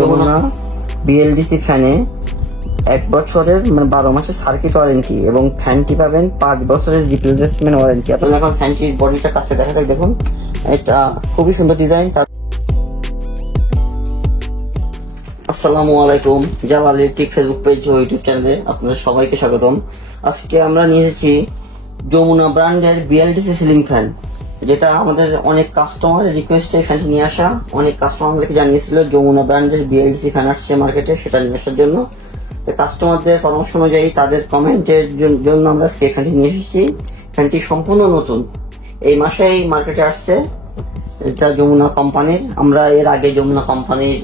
Jamuna BLDC ফ্যানে 1 বছরের মানে 12 মাসের সার্কিট ওয়ারেন্টি এবং ফ্যানটি পাবেন 5 বছরের রিপ্লেসমেন্ট ওয়ারেন্টি। আপনারা এখন ফ্যানটির বডিটা কাছে দেখা যায়, দেখুন এটা খুবই সুন্দর ডিজাইন। আসসালামু আলাইকুম, জালাল ইলেকট্রিক ফেসবুক পেজ ও ইউটিউব চ্যানেলে আপনাদের সবাইকে স্বাগতম। আজকে আমরা নিয়ে এসেছি যমুনা ব্র্যান্ডের বিএলডিসি সিলিং ফ্যান, যেটা আমাদের অনেক কাস্টমারের রিকোয়েস্টে ফ্যানটি নিয়ে আসা। অনেক কাস্টমার আমাদেরকে জানিয়েছিল যমুনা ব্র্যান্ডের বিএলডিসি ফ্যান আসছে মার্কেটে, সেটা নিয়ে আসার জন্য। কাস্টমারদের পরামর্শ অনুযায়ী তাদের কমেন্টের জন্য আমরা সেই ফ্যানটি নিয়ে এসেছি। ফ্যানটি সম্পূর্ণ নতুন, এই মাসেই মার্কেটে আসছে। এটা যমুনা কোম্পানির। আমরা এর আগে যমুনা কোম্পানির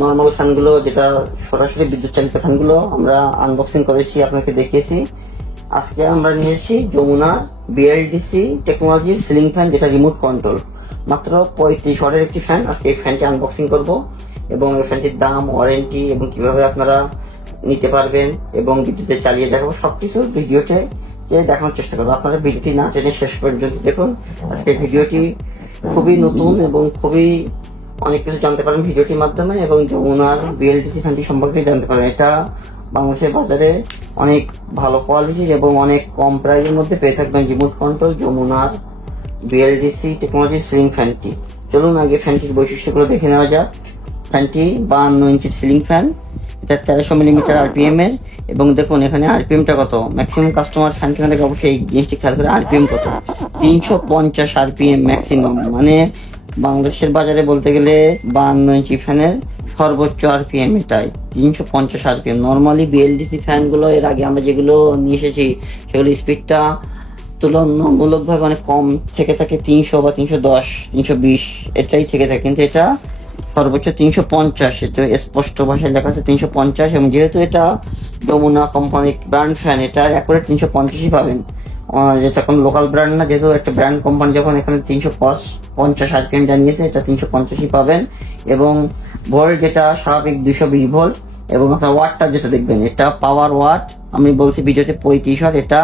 নর্মাল ফ্যানগুলো, যেটা সরাসরি বিদ্যুৎ চালিত ফ্যানগুলো আমরা আনবক্সিং করেছি, আপনাকে দেখিয়েছি। আজকে আমরা নিয়েছি যমুনা বিএলডিসি টেকনোলজির সিলিং ফ্যান, যেটা রিমোট কন্ট্রোল। মাত্র 35 ওয়াটের একটি ফ্যান। আজকে এই ফ্যানটি আনবক্সিং করব এবং এই ফ্যানটির দাম, ওয়ারেন্টি এবং কিভাবে আপনারা নিতে পারবেন এবং বিদ্যুতে চালিয়ে দেখাবো, সবকিছু ভিডিওতে দেখানোর চেষ্টা করবো। আপনারা ভিডিওটি না টেনে শেষ পর্যন্ত দেখুন। আজকে ভিডিওটি খুবই নতুন এবং খুবই অনেক কিছু জানতে পারেন ভিডিওটির মাধ্যমে, এবং যমুনার বিএলডিসি ফ্যানটি সম্পর্কে জানতে পারেন। এটা বাংলাদেশের বাজারে অনেক ভালো কোয়ালিটির এবং অনেক কম প্রাইসের মধ্যে পেয়ে থাকবেন রিমোট কন্ট্রোল যমুনার বিএলডিসি টেকনোলজির সিলিং ফ্যানটি। চলুন আগে ফ্যানটির বৈশিষ্ট্যগুলো দেখে নেওয়া যাক। ফ্যানটি 52 ইঞ্চির সিলিং ফ্যান, এটা 1300 মিলিমিটার আরপিএম এর। এবং দেখুন এখানে আরপিএমটা কত, ম্যাক্সিমাম কাস্টমার ফ্যান কেনার থেকে অবশ্যই এই জিনিসটি খেয়াল করে। আরপিএম কত, 350 আরপিএম ম্যাক্সিমাম। মানে বাংলাদেশের বাজারে বলতে গেলে 52 ইঞ্চি ফ্যানের সর্বোচ্চ আরপিএম এটাই, 350 আরপিএম। নর্মালি বিএলডিসি ফ্যানগুলো এর আগে আমরা যেগুলো নিয়ে এসেছি সেগুলো স্পিডটা তুলনামূলকভাবে অনেক কম থেকে থাকে, 300 বা 310, 320 এটাই থেকে থাকে। কিন্তু এটা সর্বোচ্চ 350, এটা স্পষ্ট ভাষায় লেখা আছে 350। এবং যেহেতু এটা যমুনা কোম্পানির ব্র্যান্ড ফ্যান, এটা অ্যাকুরেট 350ই পাবেন, যেটা কোনো লোকাল ব্র্যান্ড না। যেহেতু একটা ব্র্যান্ড কোম্পানি যখন এখানে 350 আরপিএম জানিয়েছে, এটা 350ই পাবেন। এবং ভোল্ট যেটা স্বাভাবিক 220 ভোল্ট। এবং আপনার ওয়াটটা যেটা দেখবেন, এটা পাওয়ার ওয়াট আমি বলছি ভিডিওতে 35 ওয়াট। এটা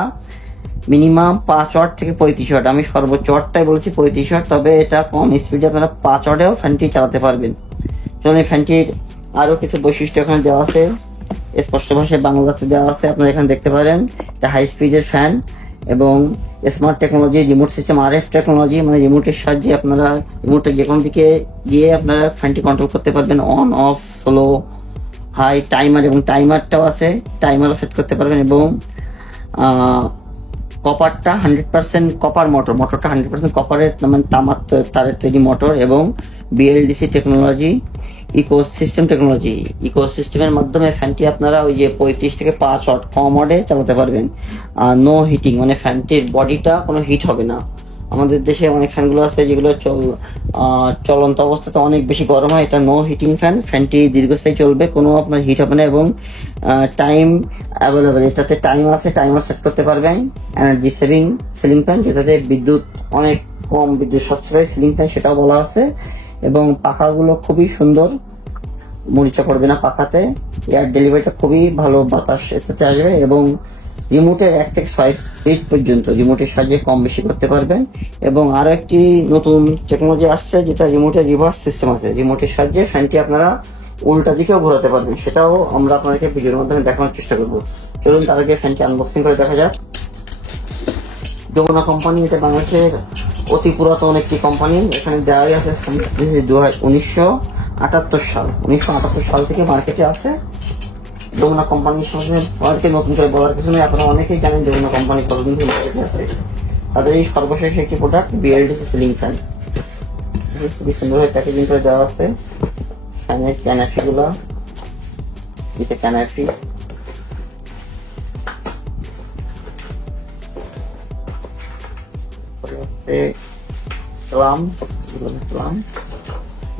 মিনিমাম 5 ওয়াট থেকে 35 ওয়াট, আমি সর্বোচ্চ ওয়াটটাই বলছি 35 ওয়াট। তবে এটা কম স্পিডে আপনারা 5 ওয়াটেও ফ্যানটি চালাতে পারবেন। চলুন এই ফ্যানটির আরো কিছু বৈশিষ্ট্য এখানে দেওয়া আছে, স্পষ্ট ভাষায় বাংলাতে দেওয়া আছে, আপনারা এখানে দেখতে পারেন। এটা হাই স্পিডের ফ্যান এবং smart technology, remote system, RF technology, মানে রিমোটের সাহায্যে আপনারা রিমোটের যে কোনো দিকে গিয়ে আপনারা ফ্যানটি কন্ট্রোল করতে পারবেন। On off, slow, high, timer, এবং টাইমারটাও আছে, টাইমারও সেট করতে পারবেন। এবং কপারটা 100% কপার মোটরটা 100% কপারের, মানে তামার তারের তৈরি মোটর। এবং বিএলডিসি টেকনোলজি ইকোসিস্টেমের মাধ্যমে ফ্যানটি আপনারা ওই যে 35 থেকে 5 ওয়াট কম ওয়াটে চালাতে পারবেন। নো হিটিং, মানে ফ্যানটির বডিটা কোনো হিট হবে না। আমাদের দেশে অনেক ফ্যানগুলো আছে যেগুলো চলন্ত অবস্থাতে অনেক বেশি গরম হয়, এটা নো হিটিং ফ্যান। ফ্যানটি দীর্ঘস্থায়ী চলবে, কোনো আপনার হিট হবে না। এবং টাইম অ্যাভেলেবেল, এটাতে টাইম আছে, টাইমার সেট করতে পারবেন। এনার্জি সেভিং সিলিং ফ্যান, যেটাতে বিদ্যুৎ অনেক কম, বিদ্যুৎ সাশ্রয় সিলিং ফ্যান, সেটাও বলা আছে। এবং পাখাগুলো খুবই সুন্দর, মরিচা পড়বে না পাখাতে। এয়ার ডেলিভারিটা খুবই ভালো, বাতাস এটাতে আসবে। এবং রিমোটের 1 থেকে 6 স্পিড পর্যন্ত রিমোটের সাহায্যে কম বেশি করতে পারবেন। এবং আরো একটি নতুন টেকনোলজি আসছে, যেটা রিমোটের রিভার্স সিস্টেম আছে। রিমোটের সাহায্যে ফ্যানটি আপনারা উল্টা দিকেও ঘোরাতে পারবেন, সেটাও আমরা আপনাদেরকে ভিডিওর মাধ্যমে দেখানোর চেষ্টা করবো। চলুন তার আগে ফ্যানটি আনবক্সিং করে দেখা যাক। যমুনা কোম্পানি, এটা বাংলাদেশের অতি পুরাতন একটি কোম্পানি। এখানে দেওয়াই আছে 1978 সাল, 1978 সাল থেকে মার্কেটে আছে। যমুনা কোম্পানির সঙ্গে মার্কেটে নতুন করে বলার কিছু নেই, আপনারা অনেকেই জানেন যমুনা কোম্পানি কতদিন থেকে মার্কেটে আছে। তাদের এই সর্বশেষ একটি প্রোডাক্ট বিএলডিসি সিলিং ফ্যান, খুবই সুন্দরভাবে প্যাকেজিং করে দেওয়া আছে। ফ্যানের ক্যানাফি গুলা, ক্যানাফি,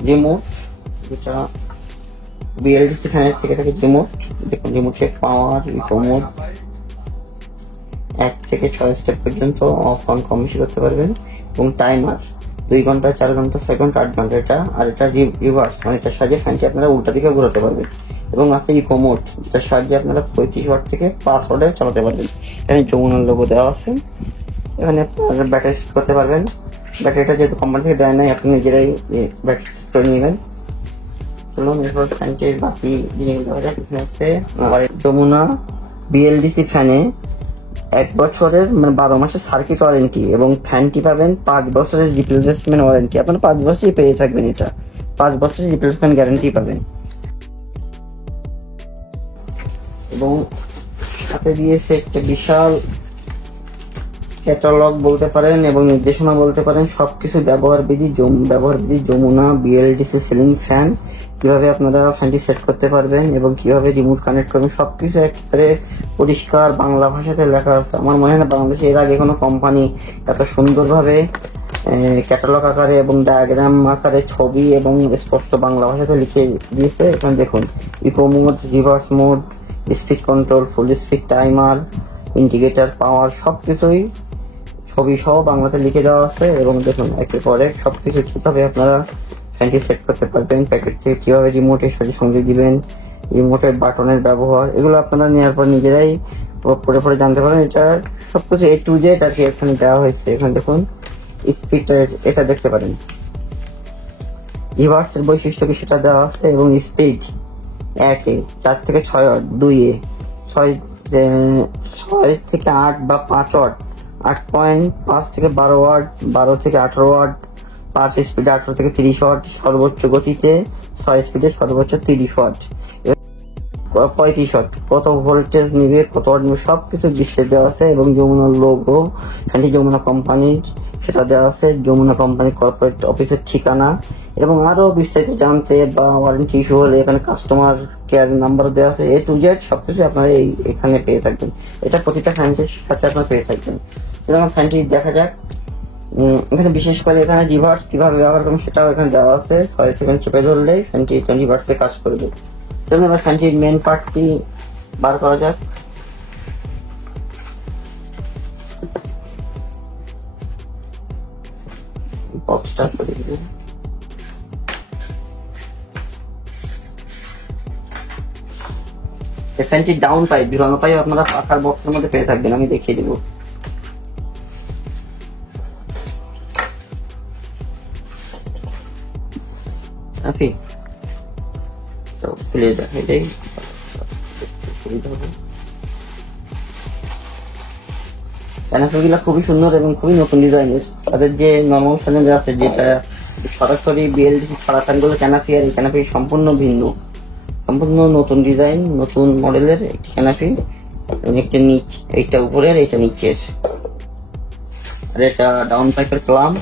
রিমোট, যেটা বিএলডিসি ফ্যানের থেকে থাকে রিমোট। দেখুন রিমোটের পাওয়ার, রিমোট 1 থেকে 6 স্টেপ পর্যন্ত অফ অন কম বেশি করতে পারবেন। এবং টাইমার 2 ঘন্টা, 4 ঘন্টা, 6 ঘন্টা, 8 ঘন্টা এটা। আর এটা রিভার্স, মানে এটার সাহায্যে ফ্যানটি আপনারা উল্টা দিকে ঘোরাতে পারবেন। এবং আছে ইকো মোড, এটার সাহায্যে আপনারা 35 ওয়াট থেকে 5 ওয়াটে চালাতে পারবেন। এখানে যমুনার লোগো দেওয়া আছে। এখানে আপনারা ব্যাটারি সেট করতে পারবেন। ব্যাটারিটা যেহেতু কোম্পানি থেকে দেয় নাই, আপনি নিজেরাই ব্যাটারি সেট করে নেবেন। চলুন এরপর ফ্যানটির বাকি জিনিসগুলো এখানে আছে। যমুনা বিএলডিসি ফ্যানে 1 বছরের মানে 12 মাসের সার্কিট ওয়ারেন্টি এবং ফ্যানটি পাবেন 5 বছরের রিপ্লেসমেন্ট ওয়ারেন্টি। আপনারা 5 বছরই পেয়ে থাকবেন, এটা 5 বছরের রিপ্লেসমেন্ট গ্যারান্টি পাবেন। এবং সাথে দিয়েছে একটা বিশাল ক্যাটালগ বলতে পারেন এবং নির্দেশনা বলতে পারেন, সবকিছু ব্যবহারবিধি যমুনা বিএলডিসি সিলিং ফ্যান, কিভাবে আপনারা ফ্যানটি সেট করতে পারবেন এবং কিভাবে রিমোট কানেক্ট করবেন, সবকিছু একেবারে পরিষ্কার বাংলা ভাষাতে লেখা আছে। আমার মনে হয় না বাংলাদেশে এর আগে কোনো কোম্পানি এত সুন্দরভাবে ক্যাটালগ আকারে এবং ডায়াগ্রাম আকারে ছবি এবং স্পষ্ট বাংলা ভাষাতে লিখে দিয়েছে। এখানে দেখুন eco mode, reverse mode, speed control, full speed timer, indicator, power, সবকিছুই ছবি সহ বাংলাতে লিখে দেওয়া আছে। এবং দেখুন একের পর এক সবকিছু কিভাবে আপনারা ফ্যানটি সেট করতে পারবেন, প্যাকেট থেকে কিভাবে রিমোটের সাথে সংযোগ দিবেন, রিমোটের বাটনের ব্যবহার, এগুলো আপনারা নেওয়ার পর নিজেরাই পরে জানতে পারেন। এটা সবকিছু A to Z আর কি এখানে দেওয়া হয়েছে। এখানে দেখুন স্পিডটা এটা দেখতে পারেন, রিভার্সের বৈশিষ্ট্য কি সেটা দেওয়া আছে এবং স্পিড 1 এ, 4 থেকে 6 ওয়াট, 2 এ, 6 থেকে 8 বা 5 ওয়াট, 8.5 থেকে 12 ওয়াট, 12 থেকে 18 ওয়াট, 5 স্পিডে 18 থেকে 30 ওয়াট, সর্বোচ্চ গতিতে 6 স্পিডে সর্বোচ্চ 30 ওয়াট, 35 ওয়াট, কত ভোল্টেজ নিবে, কত ওয়াট নিবে, সবকিছু বিস্তারিত দেওয়া আছে। এবং যমুনার লোগো, ফ্যানটি যমুনা কোম্পানির সেটা দেওয়া আছে, যমুনা কোম্পানি কর্পোরেট অফিসের ঠিকানা, এবং আরো বিস্তারিত জানতে বা ওয়ারেন্টি ইস্যু হলে এখানে কাস্টমার কেয়ার নাম্বার দেওয়া আছে। A to Z সবকিছু আপনারা এখানে পেয়ে থাকবেন। এটা প্রতিটা ফ্যানটির সাথে আপনারা পেয়ে থাকবেন। যেমন ফ্যানটি দেখা যাক, এখানে বিশেষ করে এখানে রিভার্স কিভাবে ব্যবহার করবেন সেটাও এখানে দেওয়া আছে। 6 সেকেন্ড চেপে ধরলেই ফ্যানটি রিভার্সে কাজ করবে। চলুন এবার ফ্যানটির মেন পার্টটি বার করা যাক। বক্সটা সরিয়ে দিন। ফ্যানটির ডাউন পাইপ, ঝুলানো পাইপ আপনারা পাখার বক্সের মধ্যে পেয়ে থাকবেন, আমি দেখিয়ে দিব। খুলে যায় এটাই ক্যানাপিগুলা খুবই সুন্দর এবং খুবই নতুন ডিজাইনের। তাদের যে নর্মাল ফ্যান আছে যেটা সরাসরি বিএলডিসি ছাড়া ফ্যানগুলো ক্যানাপি, আর এই ক্যানাপি সম্পূর্ণ ভিন্ন, সম্পূর্ণ নতুন ডিজাইন, নতুন মডেলের একটি ক্যানাপি। একটা নিচ, এইটা উপরের, এইটা নিচের, আর এটা ডাউন পাইপের ক্লাম।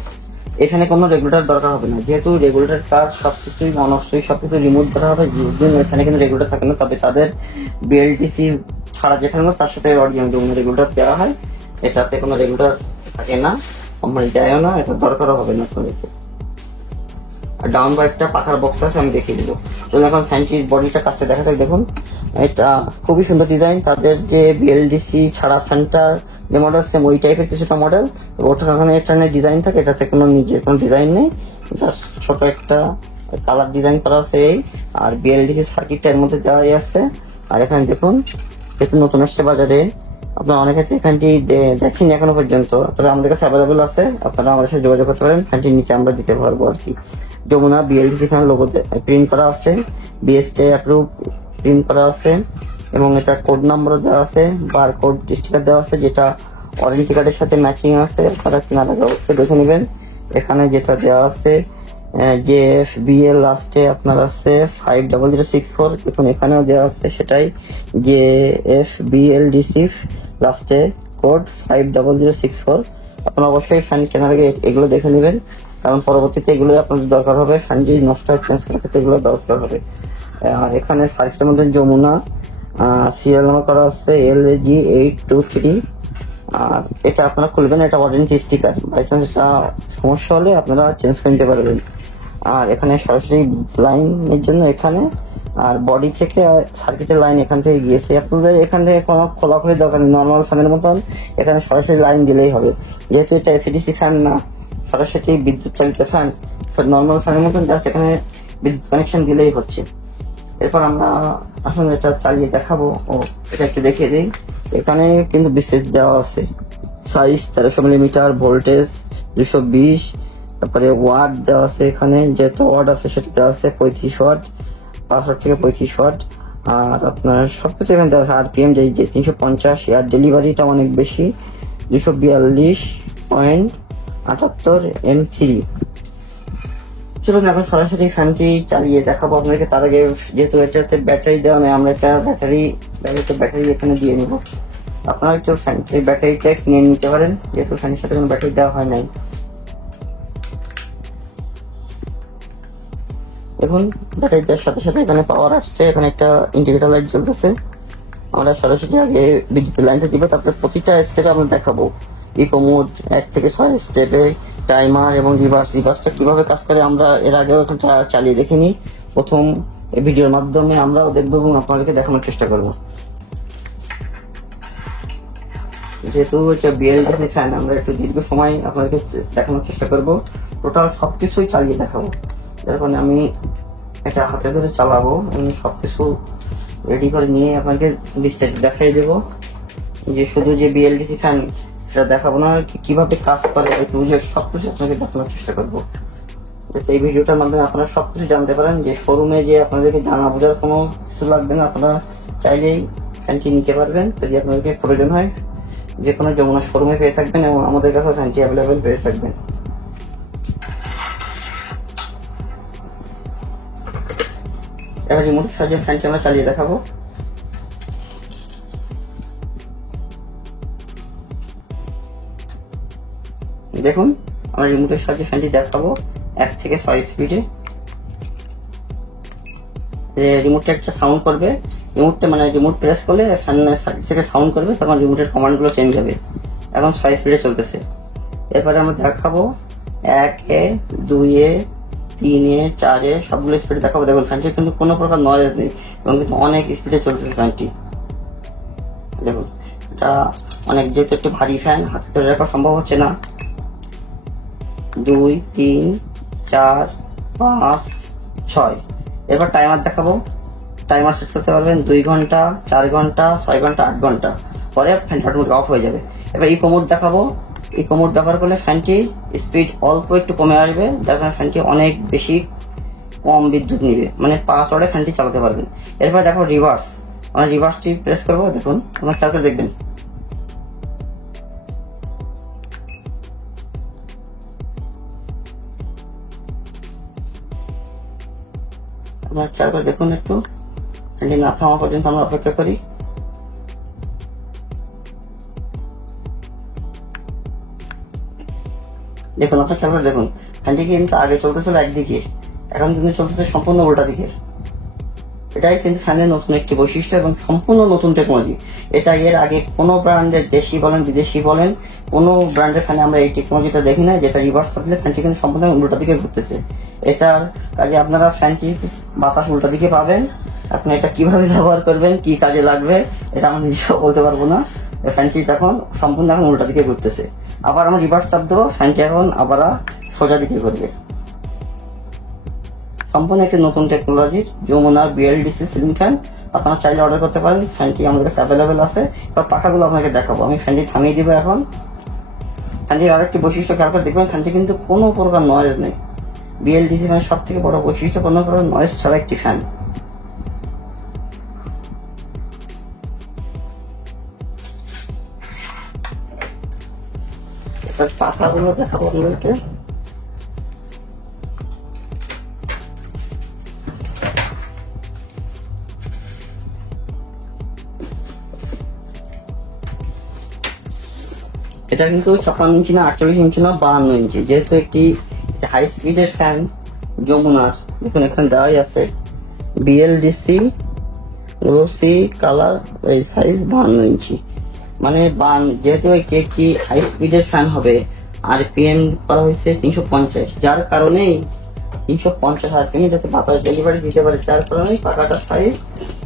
এখানে কোনো রেগুলেটর দরকার হবে না, যেহেতু রেগুলেটর কাজ সবকিছুই অনবশ্যই সবকিছু রিমোট করা হবে। এখানে কিন্তু রেগুলেটর থাকে না, তবে তাদের বিএলডিসি ছাড়া যেখানে তার সাথে অরিজিনাল রেগুলেটর দেওয়া হয়। এটাতে কোনো রেগুলেটর থাকে না, কোম্পানি দেয়ও না, এটা দরকারও হবে না আপনাদেরকে। আর ডাউন পাইপটা পাখার বক্স আছে, আমি দেখিয়ে দিব। চলুন এখন ফ্যানটির বডিটা কাছে দেখা যায়। দেখুন এটা খুবই সুন্দর ডিজাইন। তাদের যে বিএলডিসি ছাড়া ফ্যানটার যে মডেল সেম ওই টাইপের কিছুটা মডেল, ওটা ওখানে একটা ডিজাইন থাকে, এটাতে কোনো নিজের কোনো ডিজাইন নেই, জাস্ট ছোট একটা কালার ডিজাইন করা আছে এই। আর বিএলডিসি সার্কিটটা এর মধ্যে দেওয়াই আছে। আর এখানে দেখুন একটু নতুন আসছে বাজারে, আপনারা অনেকে ফ্যানটি দেখেন এখনো পর্যন্ত, তবে আমাদের কাছে অ্যাভেলেবল আছে, আপনারা আমাদের সাথে যোগাযোগ করতে পারেন। ফ্যানটির নিচে আমরা দিতে পারবো আর কি। Jamuna BLDC fan logo print করা আছে, বিএসটি অ্যাপ্রুভ প্রিন্ট করা আছে, এবং এটা কোড নাম্বার দেওয়া আছে, বারকোড স্টিকার দেওয়া আছে, যেটা ওয়ারেন্টি কার্ডের সাথে ম্যাচিং আছে। আপনারা কেনার আগে অবশ্যই দেখে নেবেন। এখানে যেটা দেওয়া আছে JFBL লাস্টে আপনার আছে 50064, দেখুন এখানেও দেওয়া আছে সেটাই, JFBLDC লাস্টে কোড 5064। আপনারা অবশ্যই ফ্যান কেনার আগে এগুলো দেখে নেবেন, কারণ পরবর্তীতে এগুলো আপনাদের দরকার হবে। ফ্যান যদি নষ্ট হয় চেঞ্জ করার ক্ষেত্রে এগুলো দরকার হবে। আর এখানে সার্কিটের মধ্যে যমুনা সিরিয়াল নাম্বার করা আছে LAG823। আর এটা আপনারা খুলবেন, এটা ওয়ারেন্টি স্টিকার, বাইচান্স এটা সমস্যা হলে আপনারা চেঞ্জ করে নিতে পারবেন। আর এখানে সরাসরি লাইনের জন্য এখানে, আর বডি থেকে সার্কিটের লাইন এখান থেকে গিয়েছে। আপনাদের এখান থেকে কোনো খোলাখুলি দরকার নেই, নর্মাল ফ্যানের মতন এখানে সরাসরি লাইন দিলেই হবে। যেহেতু এটা এসিডিসি ফ্যান না, সরাসরি বিদ্যুৎ চালিত ফ্যান, নর্মাল ফ্যানের মতন জাস্ট এখানে বিদ্যুৎ কানেকশন দিলেই হচ্ছে। এরপর আমরা আসলে এটা চালিয়ে দেখাবো। ও এটা একটু দেখিয়ে দিই। এখানে কিন্তু বিস্তারিত দেওয়া আছে, সাইজ 1300 মিলিমিটার, ভোল্টেজ 220, তারপরে ওয়াট দেওয়া আছে, এখানে যত ওয়াট আছে সেটা দেওয়া আছে 35 ওয়াট। 5 ওয়াট থেকে 35 ওয়াট। আর আপনার সবকিছু এখানে দেওয়া আছে। আরপিএম যে 350, আর ডেলিভারিটা অনেক বেশি, 242.78 চলুন এখন সরাসরি ফ্যানটি চালিয়ে দেখাবো আপনাকে। তার আগে যেহেতু এটাতে ব্যাটারি দেওয়া নেই, আমরা একটা ব্যাটারি এখানে দিয়ে নিব। আপনারা একটু ফ্যানটির ব্যাটারিটা কিনে নিতে পারেন, যেহেতু ফ্যানের সাথে কোনো ব্যাটারি দেওয়া হয় নাই। দেখুন ব্যাটারি দেওয়ার সাথে সাথে এখানে পাওয়ার আসছে, এখানে একটা ইন্ডিকেটর লাইট জ্বলতেছে। আমরা সরাসরি আগে বিদ্যুৎ লাইনটা দিব, তারপরে প্রতিটা স্টেপে আমরা দেখাবো ইকো মোড 1 থেকে 6 স্টেপে, টাইমার এবং রিভার্সটা কিভাবে কাজ করে আমরা এর আগেও একটা চালিয়ে দেখিনি। প্রথম ভিডিওর মাধ্যমে আমরাও দেখবো এবং আপনাদেরকে দেখানোর চেষ্টা করবো। যেহেতু এটা বিএলডিসি ফ্যান, আমরা একটু দীর্ঘ সময় আপনাদেরকে দেখানোর চেষ্টা করব, টোটাল সবকিছুই চালিয়ে দেখাবো। যার কারণে আমি এটা হাতে ধরে চালাবো, আমি সবকিছু রেডি করে নিয়ে আপনাকে বিস্তারিত দেখাই দেবো। যে শুধু যে বিএলডিসি ফ্যান সেটা দেখাবো না, কিভাবে কাজ করে সবকিছু আপনাকে দেখানোর চেষ্টা করবো। এই ভিডিওটার মাধ্যমে আপনারা সবকিছু জানতে পারেন, যে শোরুমে যে আপনাদেরকে জানা বোঝার কোনো কিছু লাগবে না, আপনারা চাইলেই ফ্যানটি নিতে পারবেন। যদি আপনাদেরকে প্রয়োজন হয় যে কোনো যমুনা শোরুমে পেয়ে থাকবেন এবং আমাদের কাছে ফ্যানটি অ্যাভেলেবেল পেয়ে থাকবেন। এবার রিমোটের সাহায্যে ফ্যানটি আমরা চালিয়ে দেখাবো। দেখুন আমরা রিমোটের সাহায্যে ফ্যানটি দেখাবো 1 থেকে 6 স্পিডে। রিমোটটা একটা সাউন্ড করবে, রিমোট প্রেস করলে ফ্যানের সাইড থেকে সাউন্ড করবে, তখন রিমোটের কমান্ড গুলো চেঞ্জ হবে। এখন 6 স্পিডে চলতেছে। এরপরে আমরা দেখাবো 1-এ, 2-এ, 3-এ, 4-এ সবগুলো স্পিডে দেখাবো। দেখুন ফ্যানটি কিন্তু কোনো প্রকার নয়েজ নেই এবং কিন্তু অনেক স্পিডে চলতেছে ফ্যানটি। দেখুন এটা অনেক, যেহেতু একটু ভারী ফ্যান, হাতে ধরে রাখা সম্ভব হচ্ছে না। 2, 3, 4, 5, 6। এরপর টাইমার দেখাবো। টাইমার সেট করতে পারবেন 2 ঘন্টা, 4 ঘন্টা, 6 ঘন্টা, 8 ঘন্টা, পরে ফ্যানটা অটোমেটিক অফ হয়ে যাবে। এবার ইকো মোড দেখাবো। ইকো মোড ব্যবহার করলে ফ্যানটি স্পিড অল্প একটু কমে আসবে, যার কারণে ফ্যানটি অনেক বেশি কম বিদ্যুৎ নিবে, মানে 5 ওয়াটে ফ্যানটি চালাতে পারবেন। এরপর দেখো রিভার্স, আমরা রিভার্সটি প্রেস করবো। দেখুন আপনার খেয়াল করে দেখবেন, আপনার খেয়াল করে দেখুন একটু, ফ্যানটি না থামা পর্যন্ত আমরা অপেক্ষা করি। দেখুন আপনার খেয়াল করে দেখুন, ফ্যানটি কিন্তু আগে চলতেছিল একদিকে, এখন কিন্তু চলতেছে সম্পূর্ণ উল্টা দিকে। এটাই কিন্তু ফ্যানের নতুন একটি বৈশিষ্ট্য এবং সম্পূর্ণ নতুন টেকনোলজি। এটা এর আগে কোনো ব্র্যান্ডের, দেশি বলেন বিদেশি বলেন, কোনো ব্র্যান্ডের ফ্যানে আমরা এই টেকনোলজিটা দেখি না, যেটা রিভার্স থাকলে ফ্যানটি কিন্তু সম্পূর্ণ উল্টা দিকে ঘুরতেছে। এটার কাজে আপনারা ফ্যানটি বাতাস উল্টা দিকে পাবেন। আপনি এটা কিভাবে ব্যবহার করবেন, কি কাজে লাগবে, এটা আমি নিজেও বলতে পারবো না। ফ্যানটি এখন সম্পূর্ণ এখন উল্টা দিকে ঘুরতেছে। আবার আমরা রিভার্স চাপ দেবো, ফ্যানটি এখন আবার সোজা দিকে ঘুরবে। সম্পূর্ণ একটি নতুন টেকনোলজির যমুনার বিএলডিসি সিলিং ফ্যান। আপনারা চাইলে অর্ডার করতে পারেন, ফ্যানটি আমাদের কাছে অ্যাভেলেবেল আছে। এবার পাখাগুলো আপনাকে দেখাবো। আমি ফ্যানটি থামিয়ে দিব এখন। ফ্যানটির আরেকটি বৈশিষ্ট্য খেয়াল করে দেখবেন, ফ্যানটি কিন্তু কোনো প্রকার নয়েজ নেই। বিএলডিসি ফ্যান সব থেকে বড় বৈশিষ্ট্য, কোনো প্রকার নয়েজ ছাড়া একটি ফ্যান। এবার পাখাগুলো দেখাবো আপনাদেরকে। এটা কিন্তু 56 ইঞ্চি না, 48 ইঞ্চি না, 52 ইঞ্চি। যেহেতু একটি হাই স্পিডের ফ্যান যমুনার, দেখুন এখানে দেওয়াই আছে বিএলডিসি গ্লোসি কালার, এই সাইজ 52 ইঞ্চি। মানে যেহেতু একটি হাই স্পিডের ফ্যান হবে, আরপিএম করা হয়েছে 350, যার কারণেই 350 আরপিএম যাতে বাতাস ডেলিভারি দিতে পারে, যার কারণেই পাখাটার সাইজ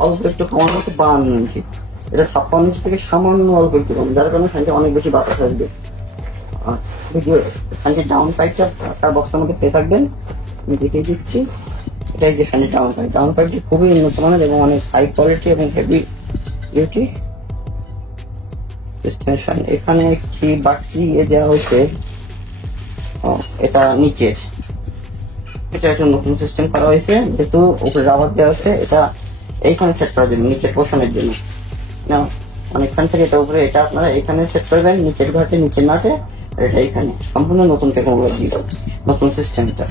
অল্প একটু কমানো হচ্ছে 52 ইঞ্চি। এটা 56 ইঞ্চি থেকে সামান্য অল্প একটু কম, যার কারণে ফ্যানটি অনেক বেশি বাতাস আসবে। ফ্যানটির ডাউন পাইপটা তার বক্সের মধ্যে পেয়ে থাকবেন, আমি দেখিয়ে দিচ্ছি। এটাই যে ফ্যানের ডাউন পাইপ। ডাউন পাইপটি খুবই উন্নত মানের এবং অনেক হাই কোয়ালিটি এবং হেভি ডিউটি। এখানে একটি বাড়তি দেওয়া হয়েছে, এটা নিচে এটা একটা নতুন সিস্টেম করা হয়েছে, যেহেতু উপরে রাবার দেওয়া আছে, এটা এইখানে সেট করার জন্য, নিচের পোর্শনের জন্য না, অনেক ফ্যান থেকে এটা উপরে, এটা আপনারা এখানে সেট করবেন, নিচের ঘাটে নিচের নাটে, আর এটা এখানে সম্পূর্ণ নতুন টেকনোলজি, নতুন সিস্টেমটা।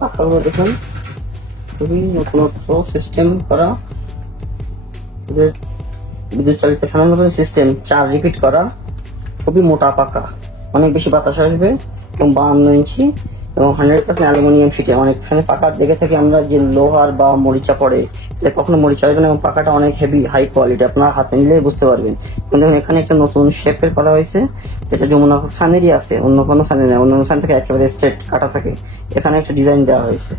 পাখাগুলো দেখুন, খুবই নতুনত্ব সিস্টেম করা, বিদ্যুৎ চালিত ফ্যানের মতো সিস্টেম, 4 রিপিট করা, খুবই মোটা পাকা, অনেক বেশি বাতাস আসবে, এবং 52 ইঞ্চি এবং 100% অ্যালুমিনিয়াম শিটে। অনেক ফ্যানে পাকা দেখে থাকি আমরা যে লোহার বা মরিচা পড়ে, এটা কখনো মরিচা হবে না, এবং পাকাটা অনেক হেভি হাই কোয়ালিটি, আপনারা হাতে নিলে বুঝতে পারবেন। কিন্তু এখানে একটা নতুন শেপের করা হয়েছে, এটা যমুনা ফ্যানেরই আছে, অন্য কোনো ফ্যানে নেই, অন্য ফ্যান থেকে একেবারে স্ট্রেট কাটা থাকে, এখানে একটা ডিজাইন দেওয়া হয়েছে।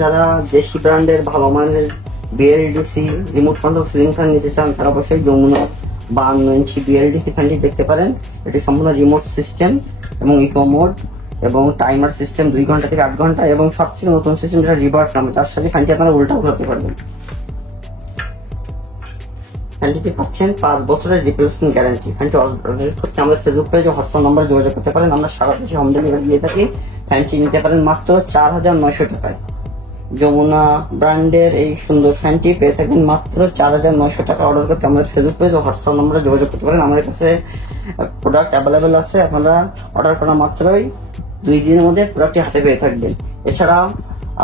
যারা দেশি ব্র্যান্ডের ভালো মানের BLDC remote control ceiling fan নিতে চান, তারা অবশ্যই যমুনা 52 ইঞ্চি বিএলডিসি ফ্যানটি দেখতে পারেন। এটি সম্পূর্ণ রিমোট সিস্টেম এবং ইকো মোড এবং টাইমার সিস্টেম, 2 ঘন্টা থেকে 8 ঘন্টা, এবং সবচেয়ে নতুন সিস্টেম যেটা রিভার্স নামে, তার সাথে ফ্যানটি আপনারা উল্টা ঘোরাতে পারবেন। ফ্যানটিতে পাচ্ছেন 5 বছরের রিপ্লেসমেন্ট গ্যারান্টি। ফ্যানটি অর্ডার করতে আমাদের ফেসবুক পেজে হোয়াটসঅ্যাপ নাম্বার যোগাযোগ করতে পারেন, আমরা সারা দেশে হোম ডেলিভারি দিয়ে থাকি। ফ্যানটি নিতে পারেন মাত্র 4900 টাকায়। যমুনা ব্র্যান্ডের এই সুন্দর ফ্যানটি পেয়ে থাকবেন মাত্র 4900 টাকা। অর্ডার করতে আমাদের ফেসবুক পেজ ও হোয়াটসঅ্যাপ নম্বরে যোগাযোগ করতে পারেন। আমাদের কাছে প্রোডাক্ট অ্যাভেলেবেল আছে, আপনারা অর্ডার করা মাত্রই 2 দিনের মধ্যে প্রোডাক্টটি হাতে পেয়ে থাকবেন। এছাড়া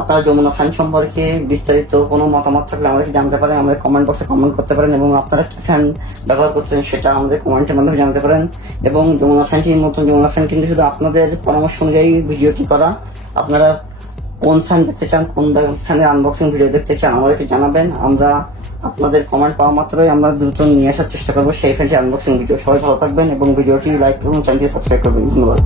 আপনারা যমুনা ফ্যান সম্পর্কে বিস্তারিত কোনো মতামত থাকলে আমাদেরকে জানতে পারেন, আমাদের কমেন্ট বক্সে কমেন্ট করতে পারেন, এবং আপনারা কি ফ্যান ব্যবহার করছেন সেটা আমাদের কমেন্টের মাধ্যমে জানতে পারেন। এবং যমুনা ফ্যানটির মতন যমুনা ফ্যান কিন্তু শুধু আপনাদের পরামর্শ অনুযায়ী ভিডিওটি করা, আপনারা কোন ফ্যান দেখতে চান, কোন ফ্যানের আনবক্সিং ভিডিও দেখতে চান আমাদেরকে জানাবেন। আমরা আপনাদের কমেন্ট পাওয়া মাত্রই আমরা দ্রুত নিয়ে আসার চেষ্টা করবো সেই ফ্যানটি আনবক্সিং ভিডিও। সবাই ভালো থাকবেন এবং ভিডিওটি লাইক এবং চ্যানেলটি সাবস্ক্রাইব করবেন। ধন্যবাদ।